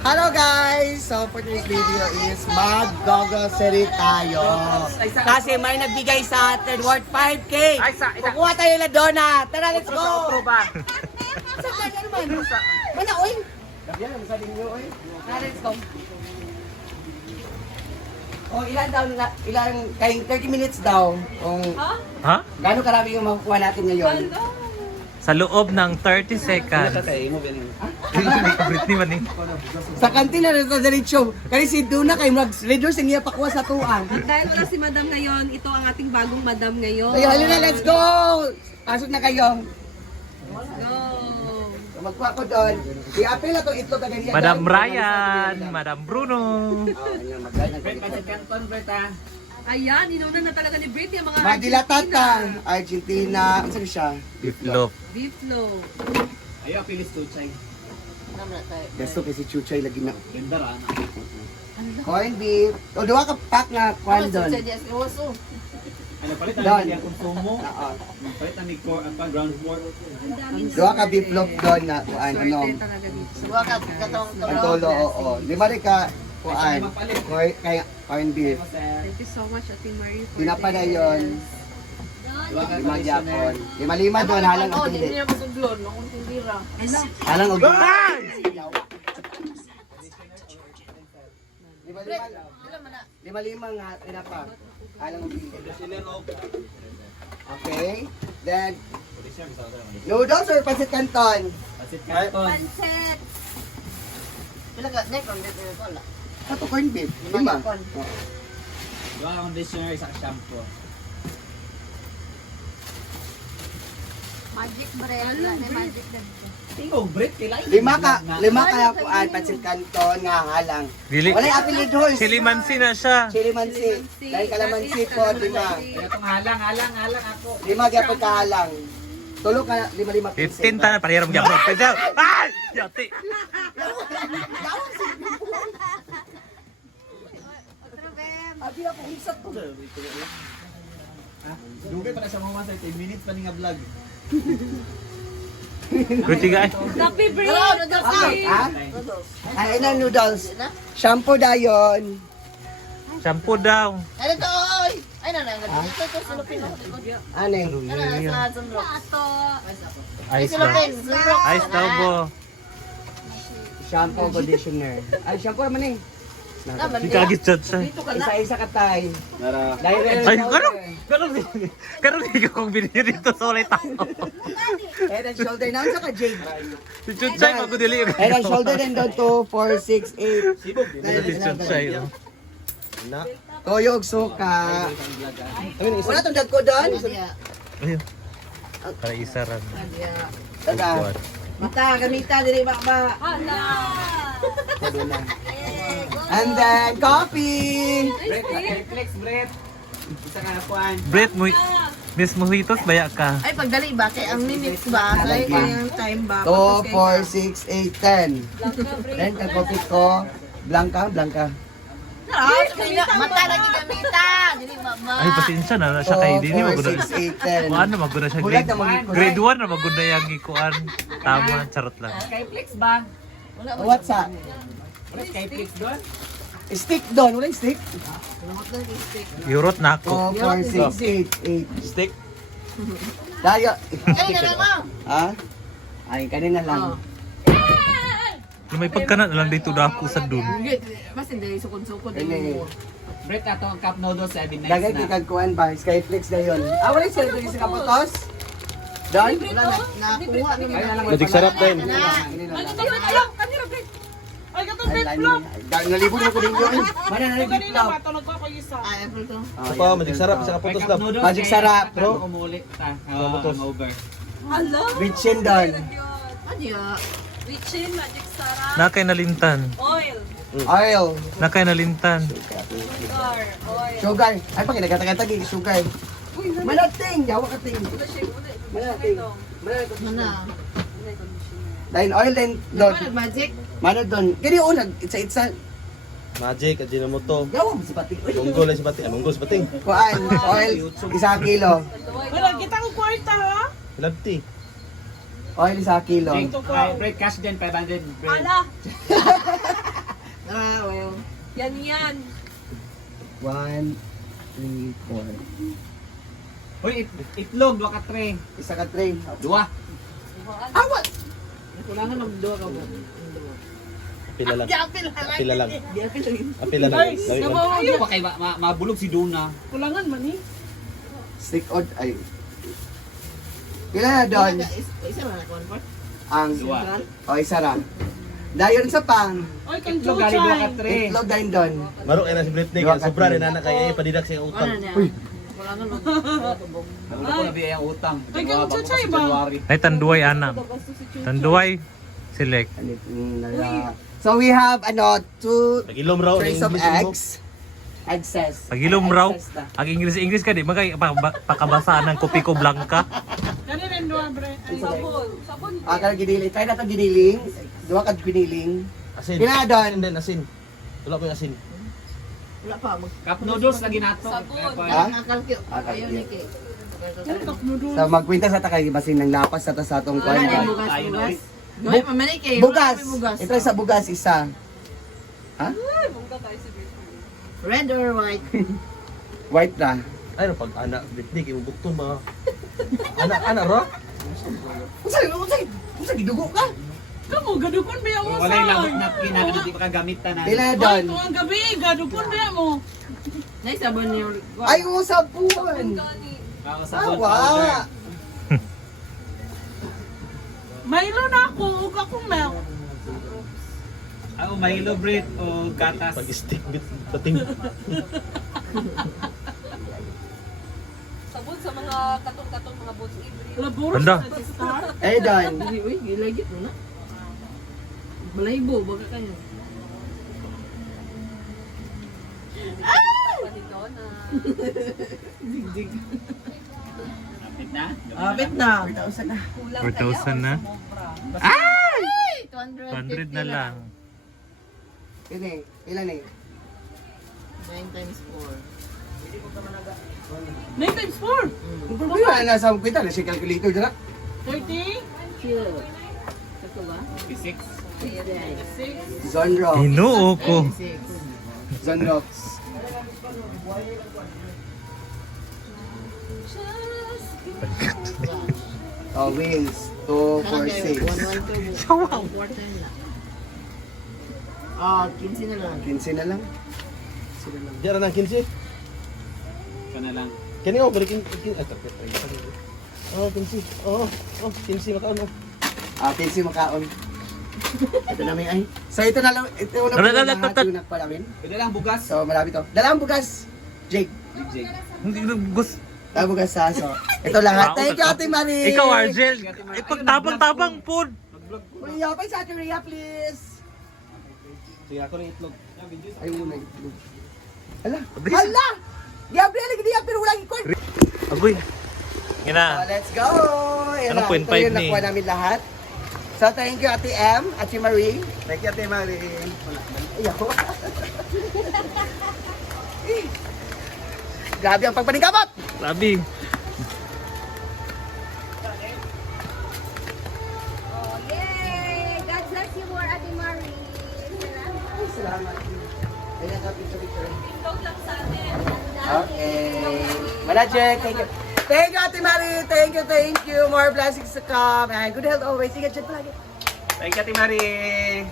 Hello guys! So for this video is mag-grocery tayo. Kasi may nagbigay sa atin worth 5K. Kukuha tayo na dona. Tara, let's go! Saan ka naman? Mana, oy! Tara, let's go. Oh, ilan daw, ilang, kayong 30 minutes daw. Ha? Gano'ng karami yung makukuha natin ngayon? Sa loob ng 30 seconds. Britney man eh. Sa kantina na sa diretso. Kasi si Duna kay mag-reduce niya pakuha sa tuang. Dahil wala si Madam ngayon, ito ang ating bagong Madam ngayon. Ay, halina, let's go! Pasok na kayo. Go! Magkuha ko doon. I-apel na itong itlog agad yan. Madam Ryan, Madam Bruno. Ayan, inunan na talaga ni Britney ang mga Madila Argentina. Tata, Argentina. Ano siya? Beef loaf. Beef loaf. Ayaw, pilis tuchay. Gusto kasi Chuchay lagi na. Bendara, anak. Corn beef. O, duwa ka pack na corn doon. Ano, palitan Done. natin yung konsumo. Oo. Palitan ni ground pork. Ang daming Duwa ka beef loaf doon na kuan ano. sorted talaga dito. Ang tolo, oo. Lima rin ka kuan. Kaya corn beef. Thank you so much, Ate Marie. for Pinapa na this. yun. Lima Japon. Lima doon, halang ang hindi. Ala, Halang og lima nga pinapa. Halang og hindi. Okay. Then, noodles or pancit canton? Pasit canton. pancet. Ato corn beef. Lima. Dua ka conditioner, isa ka shampoo. Magic bread. Wala na magic bread. Tingog, Brit, kailangan. Lima ka kuan pancit canton nga halang. Dili. Wala apelyido. Silimansi na siya. Chili mansi. Dahil kalamansi po, lima. Kaya itong halang ako. Lima gyapon ka halang. Tulo ka lima 15 tanan parehirang gyapon. Pedal. Ay! Yati. Abi ako hisap to. Dugay pa na siya mga 10 minutes pa nga vlog. Kuti guys. Happy birthday! Ha? Ay na noodles. Shampoo dayon. Shampoo daw. Ano to, oy? Ay, nanay, ito to, sulupin ako. Ane. Sa sunrock. Ato. Ice daw. Sulupin, sunrock. Ice daw po. Shampoo conditioner. Ay shampoo naman eh. Di kagit siya. Isa-isa ka tay. Nara. Dahil Ay, karong di ko kong binili dito sa ulit ako. Head and shoulder na sa ka Jade. Si Chuchay, magudili. Head and shoulder then down to 4, 6, 8. Sibog. Si Chuchay. Toyo og suka. Wala tong dagko doon. Ayun. Para isa ran. Tada. Mata gamita dili ba. Hala! And then coffee. Brit, reflex, Brit. Isa ka na kuhan. Brett, Miss Mojitos, baya ka. Ay, pagdali ba? Kaya ang minutes ba? Kaya ang time ba? 2, 4, 6, 8, 10. Then kag coffee ko. Blanca. Mata lagi gamita. Dili ba ba? Ay, pasensya na siya kay Dini. 4, 6, 8, 10. Kuan na maguna siya. Bulag na magikuan. Grade 1 na maguna yung ikuan. Tama, charot lang. Skyflex ba? What's up? Wala Skyflex doon? Stick doon. Wala yung stick. Yurot na ako. 2, 4, 6, 8, 8. Stick. Dayo. Ay, nalang mo. Ha? Ay, kanina lang. May pagkanat na lang dito na ako sa dun. Mas hindi sukod-sukod. Ini. Brit, ato ang cup noodles, 7 nights Dagay na. kikagkuhan ba? Skyflex na yun. Ah, wala yung sila sa kaputos? Doon? Wala na, nakuha naman. Ay, nalang Matik sarap din. Nalibog na ko din yun. Mana nalibog na. Ay, April to. Pa, magic sarap. Isa Putos lang. Magic sarap, bro. Umulit ta. Over. Hala! Richin doon. Ano yun? Richin, magic sarap. Nakay nalintan. Oil. Oil. Nakay nalintan. Sugar. Oil. Sugar. Ay, pag nagkatagatagi, sugar. Malating. Yawa ka ting. Malating. Mana? Dahil oil din doon. Ano, magic? Mana doon. Kaya yung unag, itsa-itsa. Magic, Ajinomoto. Yawa mo si Pati. Munggo lang si Bating. Munggo si Bating. Kuhaan. Oil. 1 kilo. Labti. Oil 1 kilo. Brit, cash din, 500. Brit. Hala! Well. Yan. 1, 3, 4. Uy, itlog, 2 ka 3. Isa ka 3. 2. Awat! Kulangan mag-duwa ka mo. Apila lang. Apil lang. Apila lang. Di apil lang. Apila lang. Lawi lang. Ayaw pa kay mabulog si Duna. Kulangan man eh. Stick on. Ay. Kailan na doon? Isa man ako part. Ang... 2. O, isa ra. Dayon sa pang. Oy, kang Itlog, gali 2 ka 3. Itlog dahil doon. Maro kaya na si Britney. Kaya sobra rin anak kaya padidak sa iyong utang. Kulangan man. Ano ko na biya ang utang. Ay, Bago ganun pa sa sa iba. January. Ay, tanduay anam. Tanduay, select. So we have two Pag-ilom raw. trays of eggs. Eggs. Pag-ilom raw, ang English ka di, magay pakabasaan ng kopi ko blanca. Kanina duwa bre. Sabon. Kaya giniling. Kaya na ito giniling. Duwa ka giniling. Asin. Kailan na doon? Asin din, asin. Wala ko yung asin. Wala pa mag. Cup noodles lagi nato. Sabon. Ha? Akal ki. Ayaw ni ki. So magkwinta sa takay basin ng lapas sa atong Wala na kwan. bugas. Doy mamani kay. Bugas. Ito sa bugas isa. Ha? Red or white? White na. Ay, no, pag anak Britney, kaya bukto mga... Anak ro? Unsa gidugo ka? Kamu gadukon ba mo Wala yung labot napkin na hindi pa kagamitan na. Kailan na doon? Ang gabi gadukon ba mo? Nay sabon niyo. Ay, usapon. Kao sabon Awa. powder. Maylo na ako ug akong milk. Ako Milo Brit o gatas. Pag-stick bit, pating. Sabon sa mga katong-katong mga boss ibri. Labor Ganda. sa star. Ay, doon. Uy, gilagit mo na. Malaybo baga kayo. Panidona. Dig. Kapit na. Abit na. 4,000 na. 4,000 na. 100 na lang. Yun eh. Ilan eh? 9 times 4. 9 times 4. Wala na sa kwinta na si calculator dyan. 30? Chill. Ito ba? 56. 6. Zonrox. Hinuo ko. 6. Zonrox. Oh, wins. 2, 4, 6. Wow. 4 na. Ah, 15 na lang. 15 na lang. Diyan na ng 15. Ka na lang. Kani ko, balikin. Ay, tapos. Oh, 15. Oh, 15 makaon. Oh. 15 makaon. Ito namin ay. So ito na lang. Ito na Tara, lang tara, lahat tara. yung nakpa namin. Pwede lang bugas. So marami to. Dalawang bugas. Jake. Jig. Hindi gusto. Dalawang bugas sa so. Ito lahat. Thank you, Ate Marie. Ikaw, Argel. Ipagtabang-tabang po. Ria, pa sa Ate Ria, please. Sige, ako ng itlog. Ayaw muna itlog. Hala. Hala! Gabriel, hindi yan, pero walang ikon. Agoy. So, Ina. let's go! Ayan Anong na, 0.5 ito yung ni? nakuha namin lahat. So, thank you, Ate M, Ate Marie. Thank you, Ate Marie. Wala man. Ay, ako. Grabe ang pagpaningkamot! Sabi. Oh, yay! God bless you more, Ate Marie. Salamat. Ayan ka, picture. Pindog lang sa atin. Okay. Manager, thank you. Thank you, Ate Marie. Thank you. More blessings to come. And good health always. Sige, dyan palagi. Thank you, Ate Marie.